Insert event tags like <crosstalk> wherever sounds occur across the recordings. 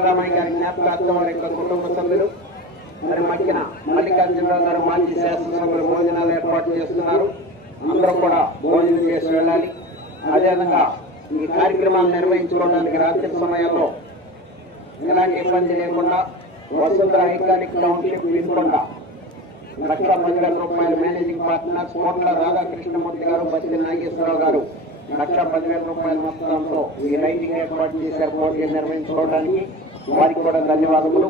వెంకటరామయ్య గారి జ్ఞాపకార్థం వారి యొక్క కుటుంబ సభ్యులు మరి మధ్యన మల్లికార్జునరావు గారు మాజీ శాసనసభ్యులు భోజనాలు ఏర్పాటు చేస్తున్నారు. అందరం కూడా భోజనం చేసి వెళ్ళాలి. అదేవిధంగా ఈ కార్యక్రమాలు నిర్వహించుకోవడానికి రాత్రి సమయంలో ఎలాంటి ఇబ్బంది లేకుండా వసుంధర ఐకానిక్ టౌన్షిప్ వినుకొండ లక్ష పదివేల రూపాయల మేనేజింగ్ పార్ట్నర్ కోట్ల రాధాకృష్ణమూర్తి గారు బత్తి నాగేశ్వరరావు గారు లక్ష పదివేల రూపాయల మొత్తంతో ఈ రైటింగ్ ఏర్పాటు చేశారు. పోటీలు నిర్వహించుకోవడానికి వారికి కూడా ధన్యవాదములు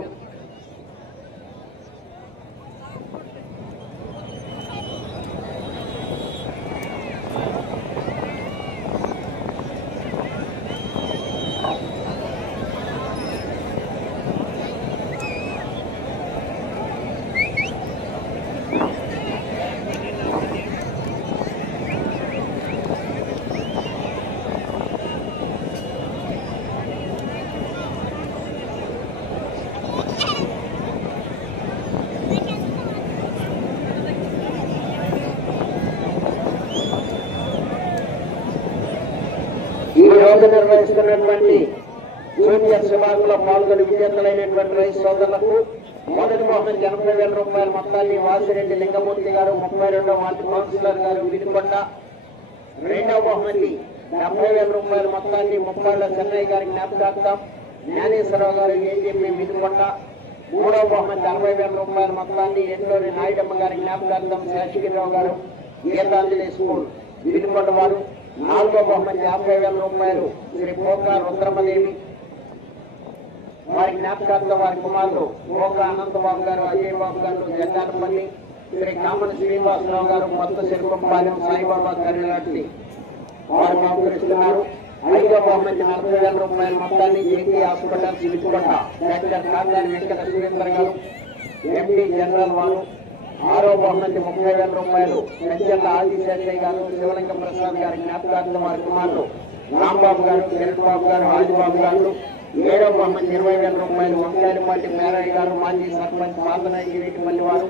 ఈ రోజు నిర్వహిస్తున్నటువంటి జూనియర్ విభాగంలో పాల్గొని విజేతలైనటువంటి రైతు సోదరులకు మొదటి బహుమతి ఎనభై వేల రూపాయల మొత్తాన్ని వాసిరెడ్డి లింగమూర్తి గారు ముప్పై రెండవ వార్డు కౌన్సిలర్ గారు వినుకొండ రెండవ బహుమతి డెబ్బై వేల రూపాయల మొత్తాన్ని ముప్పాళ్ళ చెన్నై గారి జ్ఞాపకార్థం జ్ఞానేశ్వరరావు గారు ఏజీపీ వినుకొండ మూడవ బహుమతి అరవై వేల రూపాయల మొత్తాన్ని ఎండోరి నాయుడమ్మ గారి జ్ఞాపకార్థం శేషగిరిరావు గారు గీతాంజలి స్కూల్ వినుకొండ వారు నాలుగో బహుమతి యాభై వేల రూపాయలు శ్రీ పోకా రుద్రమదేవి. వారి జ్ఞాపకార్థం వారి కుమారులు పోకా అనంతబాబు గారు అజయ్ బాబు గారు జగ్గానపల్లి శ్రీ కామన శ్రీనివాసరావు గారు కొత్త శిల్పంపాలెం సాయిబాబా కరీలాంటి వారు బహుకరిస్తున్నారు ఐదో బహుమతి నలభై వేల రూపాయల మొత్తాన్ని AP hospital Vinukonda doctor Khandani Venkata Surender గారు ఎంపీ జనరల్ వారు ఆరో బహుమతి ముప్పై వేల రూపాయలు. పెంచల్ల ఆదిశేషయ్య గారు శివలింగ ప్రసాద్ గారి జ్ఞాపకార్థం వారి కుమారులు రాంబాబు గారు కిరణ్ బాబు గారు ఆదిబాబు గారు. ఏడో బహుమతి ఇరవై వేల రూపాయలు. వంకాయలపాటి మేరయ్య గారు మాజీ సర్పంచ్ మాతనాయకి మల్లి వారు.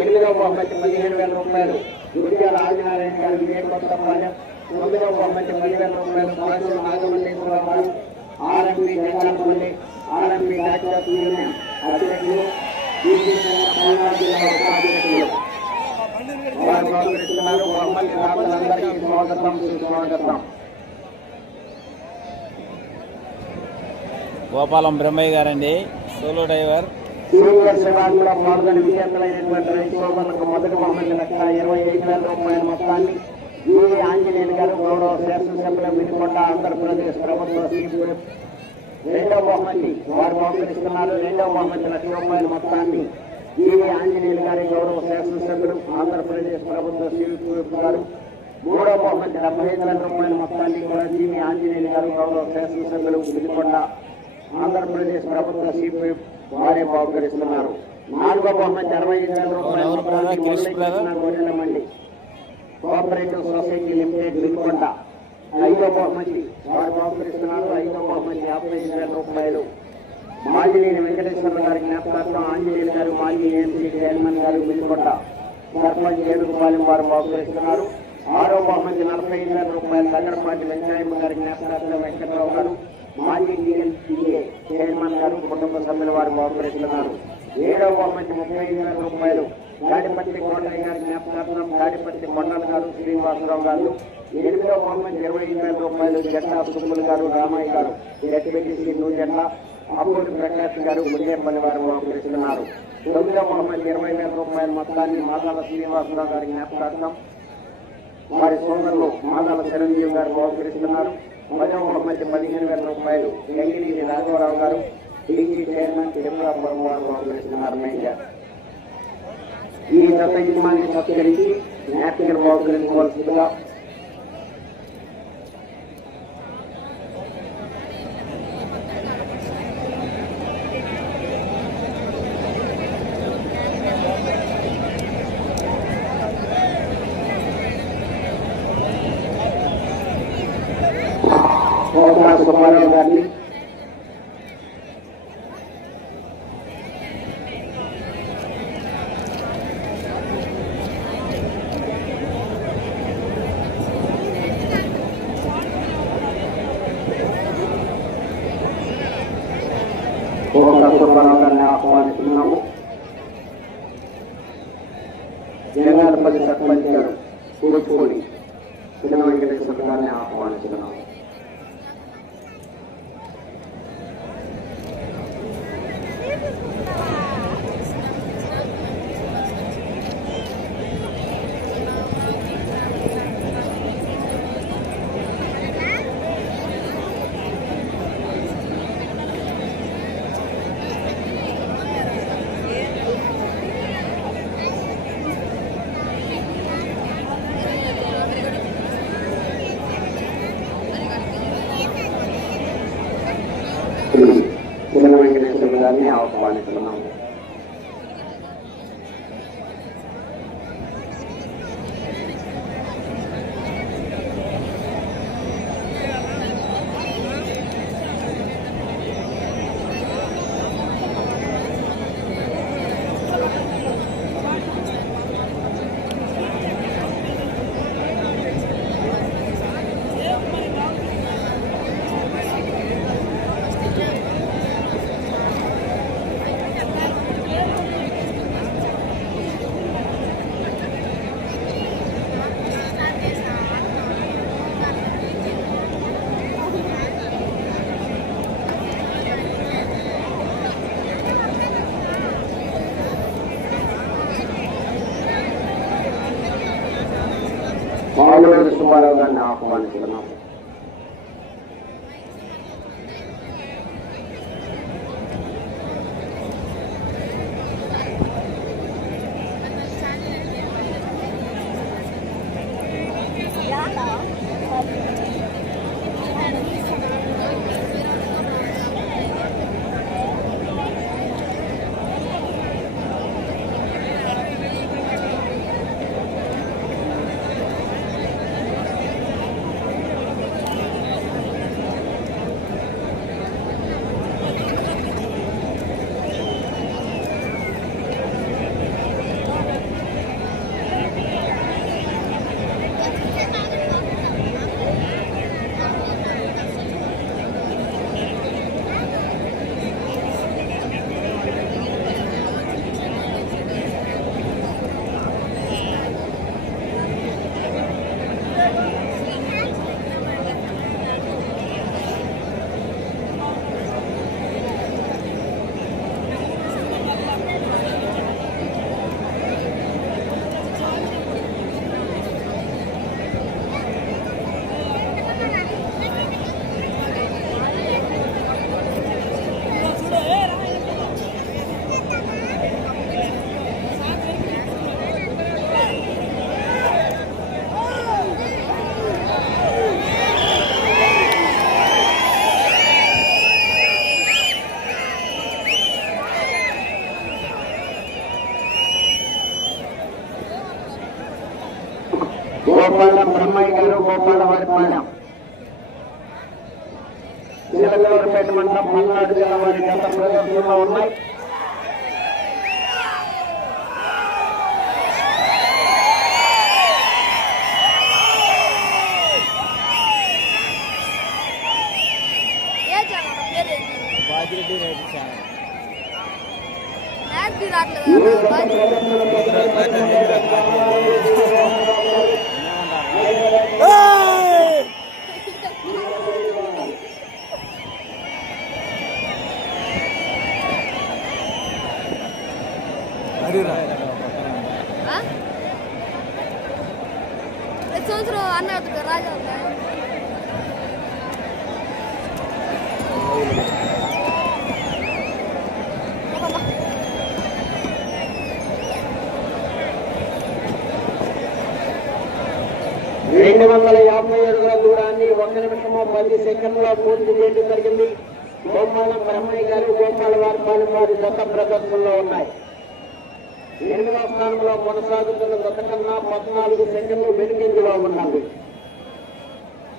ఎనిమిదవ బహుమతి పదిహేను వేల రూపాయలు. గురిజాల ఆదినారాయణ గారు విజయ తొమ్మిదవ తొమ్మిదో బహుమతి పదివేల రూపాయలు. కాశీ నాగమల్లేశ్వరరావు గారు. RMP Jaganpalli RMP doctor union Gopalam Brahmaiah గారండి. Solo driver. రైతు మొదటి బహుమతి లక్ష ఇరవై ఐదు వేల రూపాయల మొత్తాన్ని ఈవీ ఆంజనేయులు గారు గౌరవ శాసనసభ్యులు వినుకొండ ఆంధ్రప్రదేశ్ ప్రభుత్వ రెండవ బహుమతి వారు బహుకరిస్తున్నారు. రెండవ బహుమతి లక్ష రూపాయల మొత్తాన్ని ఈవీ ఆంజనేయులు గారి గౌరవ శాసనసభ్యులు ఆంధ్రప్రదేశ్ ప్రభుత్వ సీపీ గారు. మూడవ బహుమతి డెబ్బై ఐదు వేల రూపాయల మొత్తాన్ని కూడా జీవి ఆంజనేయులు గారు గౌరవ శాసనసభ్యులు వినుకొండ ఆంధ్రప్రదేశ్ ప్రభుత్వ సిపి వారే బహుకరిస్తున్నారు. నాలుగో బహుమతి అరవై ఐదు వేల రూపాయల? మొత్తాన్ని కోఆపరేటివ్ సొసైటీ లిమిటెడ్ వినుకొండ ఐదో బహుమతి. వారు బహుకరిస్తున్నారు ఐదో బహుమతి. యాభై ఐదు వేల రూపాయలు. మాజినేని వెంకటేశ్వర గారి జ్ఞాపకార్థం ఆంజనేయులు గారు మాజీ ఎంపీ చైర్మన్ గారు వినుకొండ సర్పంచ్ ఏడుపాలెం వారు బహుకరిస్తున్నారు ఆరో బహుమతి నలభై ఐదు వేల రూపాయలు దగ్గరపాటి వెంకయ్యమ్మ గారి జ్ఞాపకార్థం వెంకటరావు గారు. మాజీ డిఎల్సీఏ చైర్మన్ గారు కుటుంబ సభ్యుల వారు బహుకరిస్తున్నారు ఏడవ బహుమతి ముప్పై ఐదు వేల రూపాయలు. గాడిపత్తి కోటయ్య గారి జ్ఞాపకార్థం గాడిపత్తి కొండల గారు శ్రీనివాసరావు గారు. ఎనిమిదవ బహుమతి ఇరవై ఎనిమిది వేల రూపాయలు జెండా సుబ్బులు గారు రామయ్య గారు. ఎస్బిటిసి నూ జెండా అమ్మూరి ప్రకాష్ గారు మున్నేపల్లి వారు బహుకరిస్తున్నారు తొమ్మిదవ బహుమతి ఇరవై వేల రూపాయల మొత్తాన్ని మాదాల శ్రీనివాసరావు గారి జ్ఞాపకార్థం వారి సోదరులు మాదాల చిరంజీవి గారు బహుకరిస్తున్నారు పదవ మధ్య పదిహేను వేల రూపాయలు గంగినేని రాఘవరావు గారు డీజీ చైర్మన్ తిరుమలాపురం వారు బహుకరిస్తున్నారు మేజర్. ఈ గత యజమాని సత్కరించి నాప్కిన్ బహుకరించవలసిందిగా కోటా సుబ్బారావు గారిని ఒక సుబ్బారావు గారిని ఆహ్వానిస్తున్నాము. జగన్నాథపల్లి సర్పంచ్ గారు కూర్చుకొని చిన్న వెంకటేశ్వర గారిని ఆహ్వానిస్తున్నాము చిన్న వెంకటేశ్వర గారిని ఆహ్వానిస్తున్నాము మామూలు సుబ్బారావు గారిని ఆహ్వానిస్తున్నాము గోపాలవారి మండలం గోపాల చిలకలూరుపేట మండలం పల్నాడు జిల్లా వారి గత ప్రదర్శనలో ఉన్నాయి ఏ ఛానల్ పేరు ఏంటి? బాజిరెడ్డి రైతు ఛానల్ మ్యాథ్స్ రావట్లేదు ఈ గత ప్రదర్శనలో ఆ? ప్రతి సంవత్సరం అన్న అవుతుంది రాజా రెండు వందల యాభై అడుగుల దూరాన్ని ఒక నిమిషము పది సెకండ్లో పూర్తి చేయడం జరిగింది. గోపాల బ్రహ్మయ్య గారు గోపాల వారిపాలెం వారి జత ప్రదర్శనలో ఉన్నాయి. ఎనిమిదవ స్థానంలో కొనసాగుతున్న జత కన్నా పద్నాలుగు సెకండ్లు వెనుకంజలో ఉన్నది.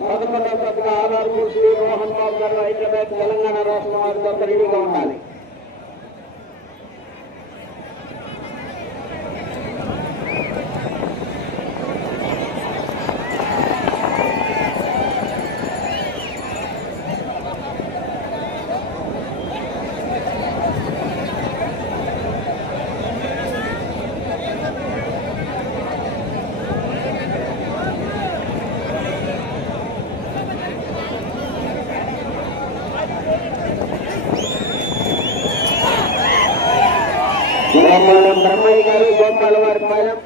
పదకొండవ జతగా ఆధార్ శ్రీ మోహన్ బాబు గారు హైదరాబాద్ తెలంగాణ రాష్ట్రం వారితో జత ఉండాలి గోపాలం బ్రహ్మయ్య గారు గోపాల వారి పాలెం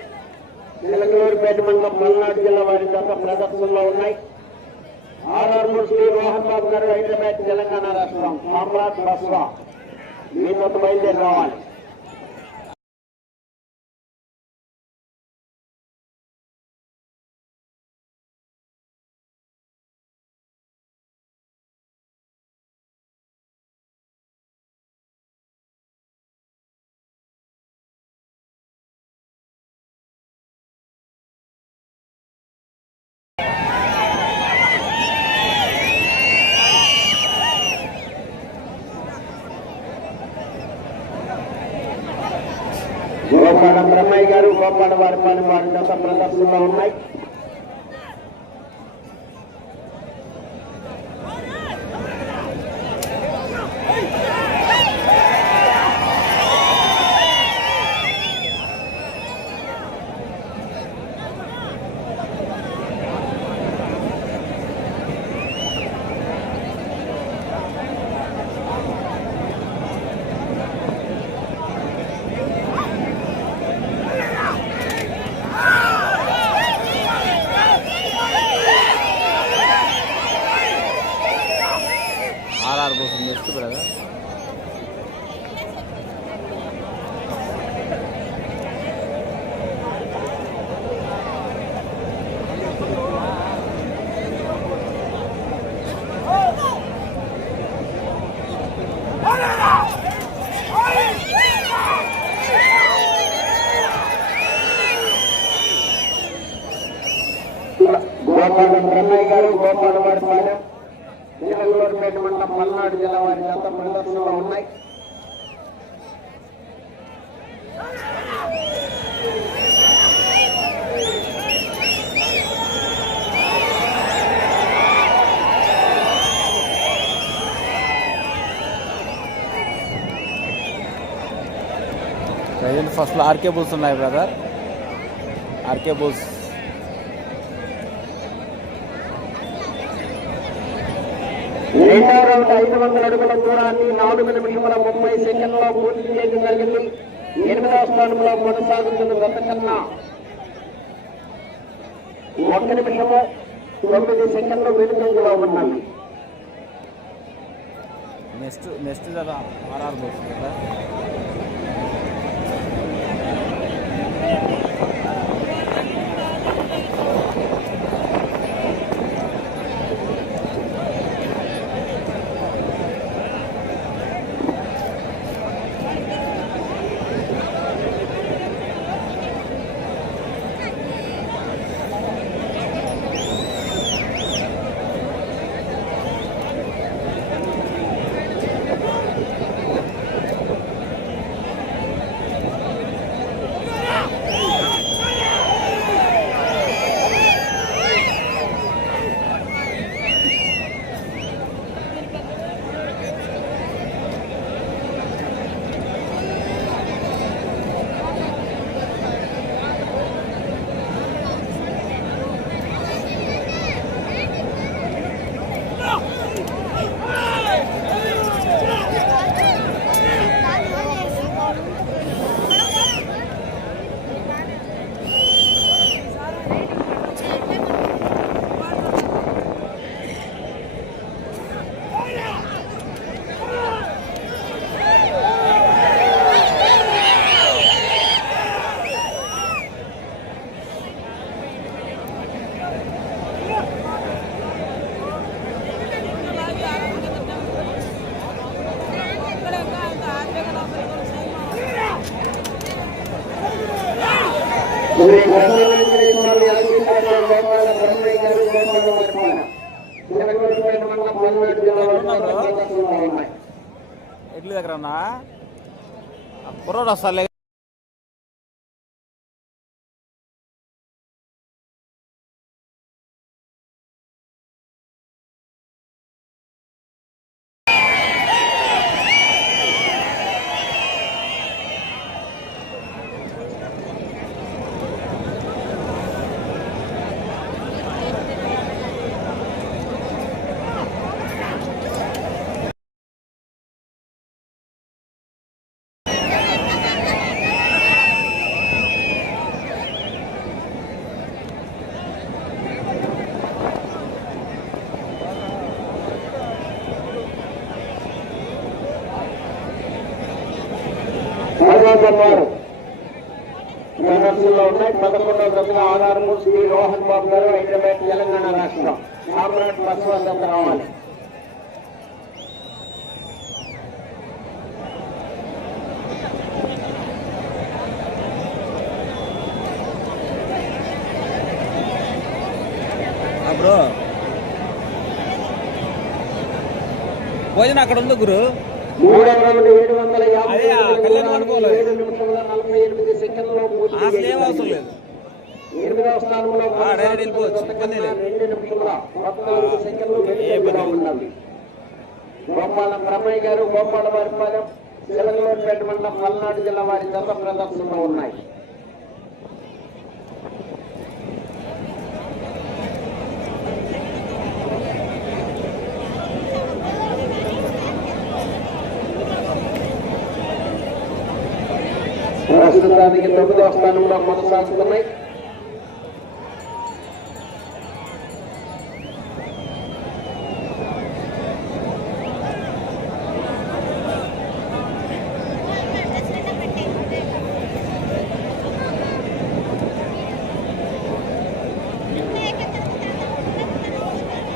చిలకలూరుపేట మండలం పల్నాడు జిల్లా వారి గత ఉన్నాయి. ఆర్ఆర్మూర్ శ్రీ మోహన్ బాబు గారు హైదరాబాద్ తెలంగాణ రాష్ట్రం. సామ్రాట్ బస్వా. మీతో బయలుదేరి రావాలి. గోపాలం బ్రహ్మయ్య గారు గోపాల వారి పని వారి గత ప్రదర్శనలో ఉన్నాయి ఆర్ఆర్ కోసం నెక్స్ట్ బ్రదర్ గోపాలం బ్రహ్మయ్య గారు గోపాల వారి పాలెం చిలకలూరుపేట మండలం పల్నాడు జిల్లా వారి గత ప్రదర్శనలో ఉన్నాయి ప్రజెంట్ ఫస్ట్లో ఆర్కే బుల్స్ ఉన్నాయి బ్రదర్. RK bulls. రెండో రౌండ్ ఐదు వందల అడుగుల దూరాన్ని నాలుగు నిమిషముల ముప్పై సెకండ్లో పూర్తి చేయడం జరిగింది. ఎనిమిదవ స్థానంలో కొనసాగుతున్న గత కన్నా ఒక్క నిమిషము తొమ్మిది సెకండ్లు వెనుకంజలో ఉన్నాయి నెక్స్ట్ నెక్స్ట్ కదా ఆర్ఆర్ బుల్స్ బ్రదర్. పదకొండు వారు ఉన్నాయి పదకొండవ జతగా ఆధారము శ్రీ రోహన్ బాబు గారు హైదరాబాద్ తెలంగాణ రాష్ట్రం. సామ్రాట్ బస్వ రావాలి. భోజనం అక్కడ ఉంది గురు. ఏడు వందల యాభై. ఏడు నిమిషముల నలభై ఎనిమిది పూర్తి ఎనిమిదవ స్థానంలో. రెండు నిమిషముల పద్నాలుగు సెకండ్లు వెనుకంజలో ఉన్నది. గోపాలం బ్రహ్మయ్య గారు గోపాల వారిపాలెం చిలకలూరుపేట మండలం పల్నాడు జిల్లా వారి జత ప్రదర్శనలో ఉన్నాయి. ప్రస్తుతానికి తొమ్మిదవ స్థానంలో కొనసాగుతున్నాయి.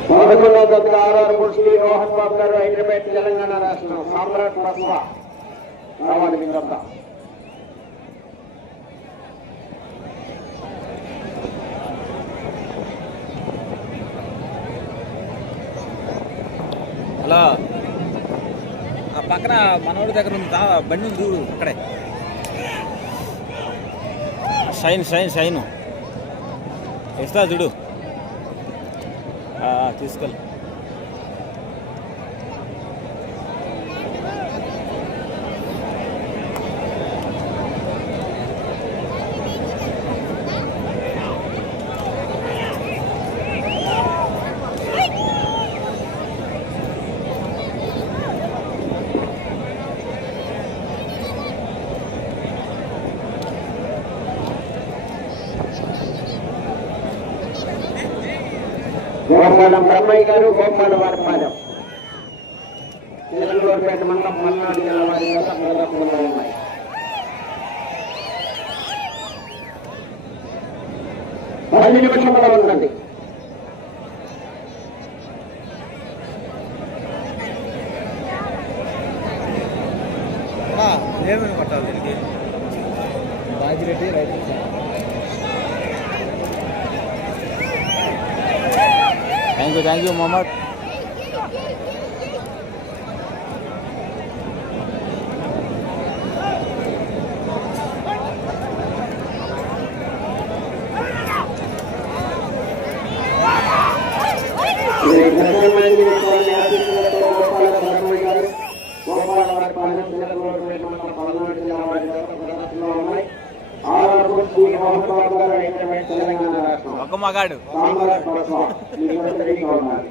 పదకొండవ జతగా ఆర్ఆర్ శ్రీ రోహన్ బాబు గారు హైదరాబాద్ తెలంగాణ రాష్ట్రం సామ్రాట్ బస్వ. రావాలి మీ జత హలో ఆ పక్కన మనోడి దగ్గర ఉంది బండి చూడు అక్కడే. Shine shine shine. ఇస్తా చూడు. తీసుకెళ్ళి. Thank you thank you Mohammad. మగాడు. <laughs> సామ్రాట్ బస్వ మీకు రెడీగా ఉన్నారు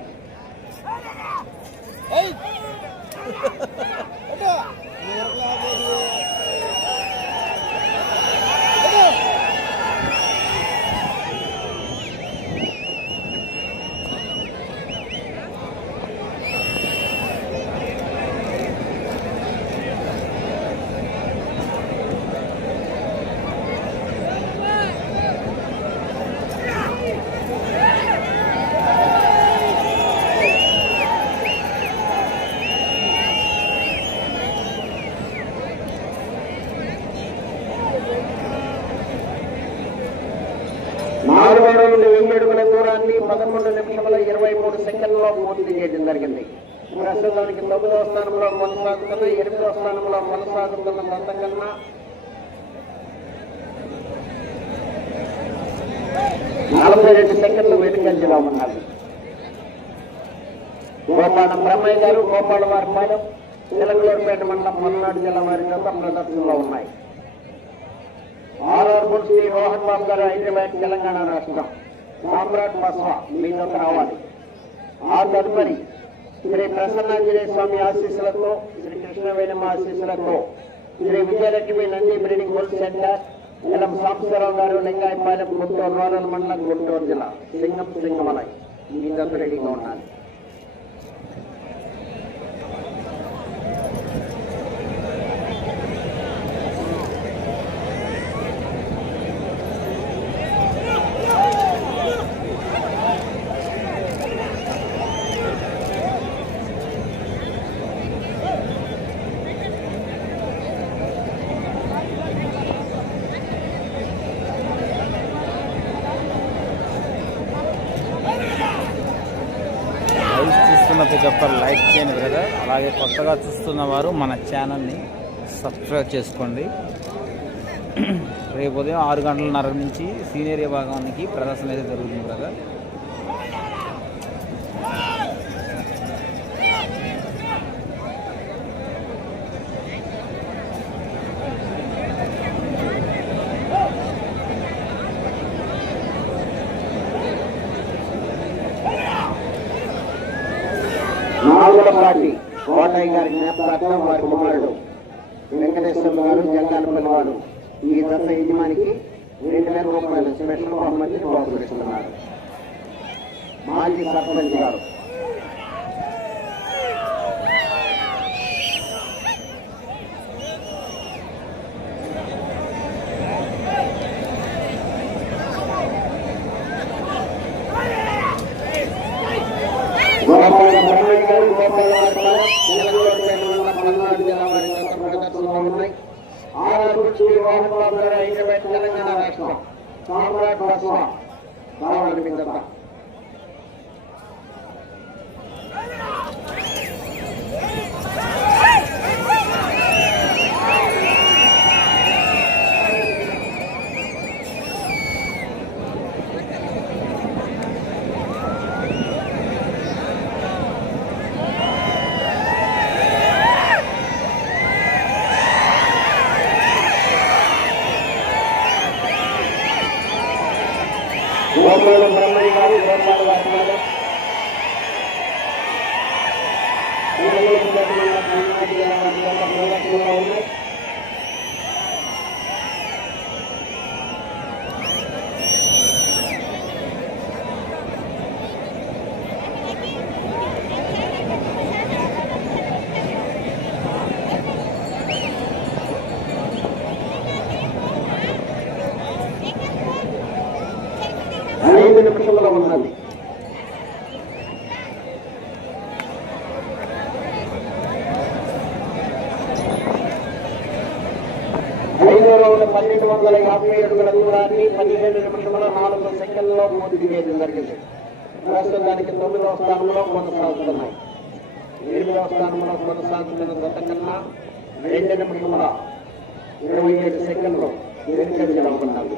నాలుగో రౌండ్ వెయ్యి అడుగుల దూరాన్ని పదకొండు నిమిషముల ఇరవై మూడు సెకండ్లలో పూర్తి చేయడం జరిగింది ప్రస్తుతానికి తొమ్మిదవ స్థానంలో కొనసాగుతున్న ఎనిమిదవ స్థానంలో కొనసాగుతున్న దంతకన్నా నలభై రెండు సెకండ్లు వెనుకంజలో ఉన్నారు గోపాలం బ్రహ్మయ్య గారు గోపాల వారిపాలెం తెలంగాణపేట మండలం మల్నాడు జిల్లా వారి జత ప్రదర్శనలో ఉన్నాయి. ఆర్ఆర్ బుల్ శ్రీ రోహన్ బాబు గారు హైదరాబాద్ తెలంగాణ రాష్ట్రం. సామ్రాట్ బస్వా మీతో రావాలి. ఆ తదుపరి శ్రీ ప్రసన్నాంజనేయ స్వామి ఆశీస్సులతో శ్రీ కృష్ణవేణమ్మ ఆశీస్సులతో Sri Vijayalakshmi Nandi breeding whole centre Elam Sambasiva Rao garu Lingayapalem Guntur rural మండలం గుంటూరు జిల్లా సింగం సింగమలై. మీ దగ్గర రెడీగా ఉండాలి ప్రతి ఒక్కరు లైక్ చేయండి బ్రదర్ అలాగే కొత్తగా చూస్తున్న వారు మన ఛానల్ని సబ్స్క్రైబ్ చేసుకోండి. రేపు ఉదయం ఆరు గంటలన్నర నుంచి సీనియర్ విభాగానికి ప్రదర్శన అయితే జరుగుతుంది కదా నాలుగవ పార్టీ. కోటయ్య గారి జ్ఞాపకార్థం వారి కుమారుడు వెంకటేశ్వర గారు జంగాలపల్లి వారు. ఈ దశ యజమానికి రెండు వేల రూపాయల స్పెషల్ బహుమతిని బహుకరిస్తున్నారు. మాజీ సర్పంచ్ గారు గోపాల బ్రహ్మయ్య గారు గోపాల వారి పాలెం, నిలకడపేట మండలం పల్నాడు జిల్లా వారి జత ప్రదర్శనలో ఉన్నాయి ఆరాధన శ్రీ మోహన్ బాబు గారు హైదరాబాద్ తెలంగాణ రాష్ట్రం సామ్రాట్ బస్వా కావాలి మీ జత గోపాల బ్రహ్మయ్య గారు గోపాల వారి పాలెం, నిలకడపేట మండలం పల్నాడు జిల్లా వారి జత ప్రదర్శనలో ఉన్నాయి ఐదు నిమిషంలో ఉన్నది ఐదు రోజుల పన్నెండు వందల యాభై అడుగుల దూరాన్ని పదిహేడు నిమిషంలో నాలుగు సెకండ్లో పూర్తి చేయడం జరిగింది. ప్రస్తుతానికి తొమ్మిదవ స్థానంలో కొనసాగుతున్నాయి. ఎనిమిదవ స్థానంలో కొనసాగుతున్న గత కన్నా రెండు నిమిషముల ఇరవై ఏడు సెకండ్లు వెనుకంజలో ఉన్నది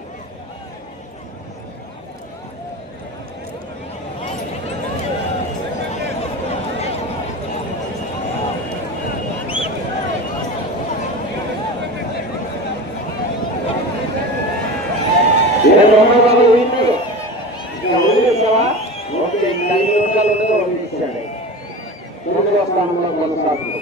తొమ్మిదవ స్థానంలో కొనసాగుతుంది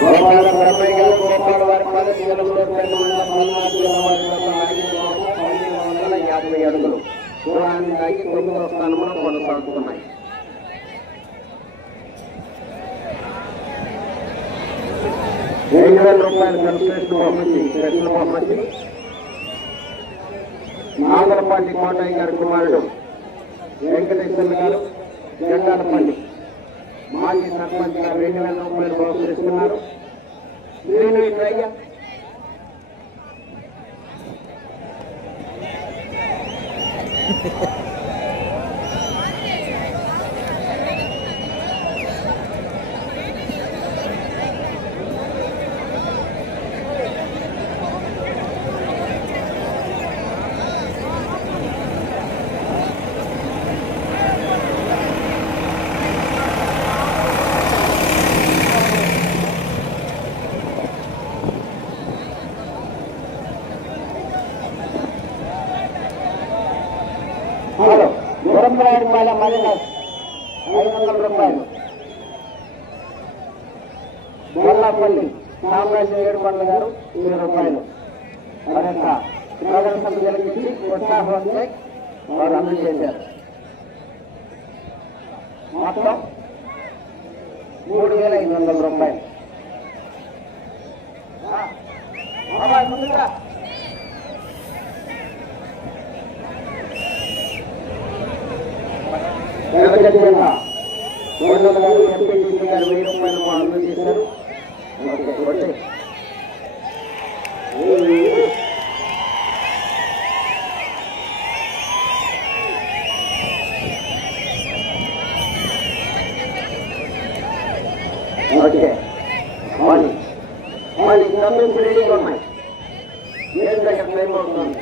గోపాల బ్రహ్మయ్య గారు గోపాల వారి పదశీలకు పల్నాడు జిల్లా వారి వద్ద ఐదు వరకు పన్నెండు వందల యాభై అడుగులు దూరాన్ని తాగి తొమ్మిదవ స్థానంలో కొనసాగుతున్నాయి రెండు వేల రూపాయల సర్వశ్రేష్ఠ బహుమతి స్పెషల్ బహుమతి నాగలపాటి కోటయ్య గారి కుమారుడు వెంకటేశ్వర్లు గారు జెండాలపల్లి మాజీ సర్పంచ్ గారు రెండు వేల రూపాయలు బహుకరిస్తున్నారు ఇట్రయ్య హలో గురంపరాడిపాలెం ఐదు వందల రూపాయలు. బొల్లాపల్లి సామ్రాజ్య ఏడుకొండల గారు వెయ్యి రూపాయలు. వారి యొక్క ప్రదర్శన జరిపించి వారు అందజేశారు మొత్తం మూడు వేల ఐదు వందల రూపాయలు. ముందుగా వెనకటి జిల్లా గారు ఎంపీటీసీ గారు వెయ్యి రూపాయలు మా అందజేశారు ఓకే కొట్టే ఓకే. మళ్ళీ మళ్ళీ డబ్బులు రెడీగా ఉన్నాయి. ఏం దగ్గర టైం అవుతుంది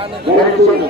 ఏడు చూడు.